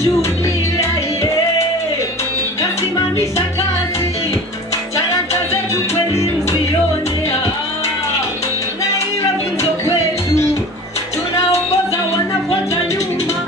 nashuhudia nasimamisha kazi talanta zetu kweli msione na iwe funzo kwetu tunaongoza wanafuata nyuma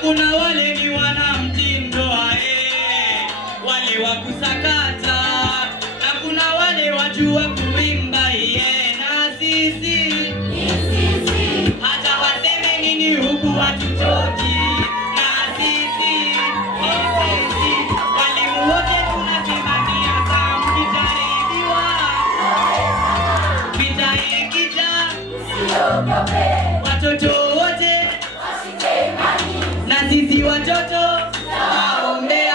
kuna wale ni wanamtindo wale wa kusakata na kuna wale wajua kuimba na sisi hata waseme nini huku watuchoki na sisi walimu wote tunasimamia kama mkitaribiwa vitaikita watoto wote na sisi watoto tunaombea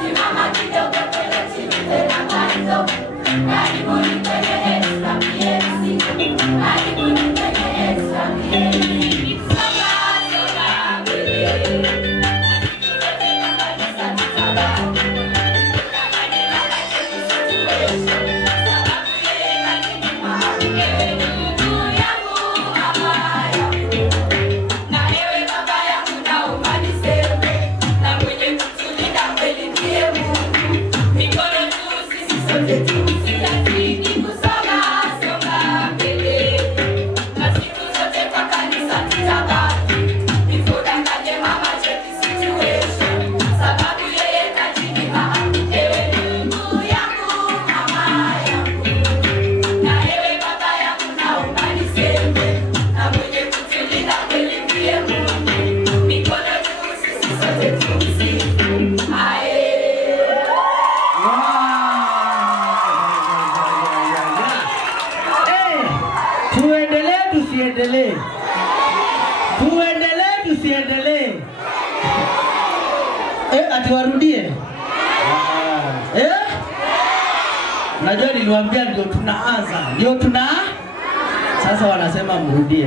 simama kidogo kwenye chini tena mwanzo karibuni kwenye extra PFC karibuni kwenye extra PFC soka tusiendelee ati warudie najua niliwaambia ndio tunaanza sasa wanasema mrudie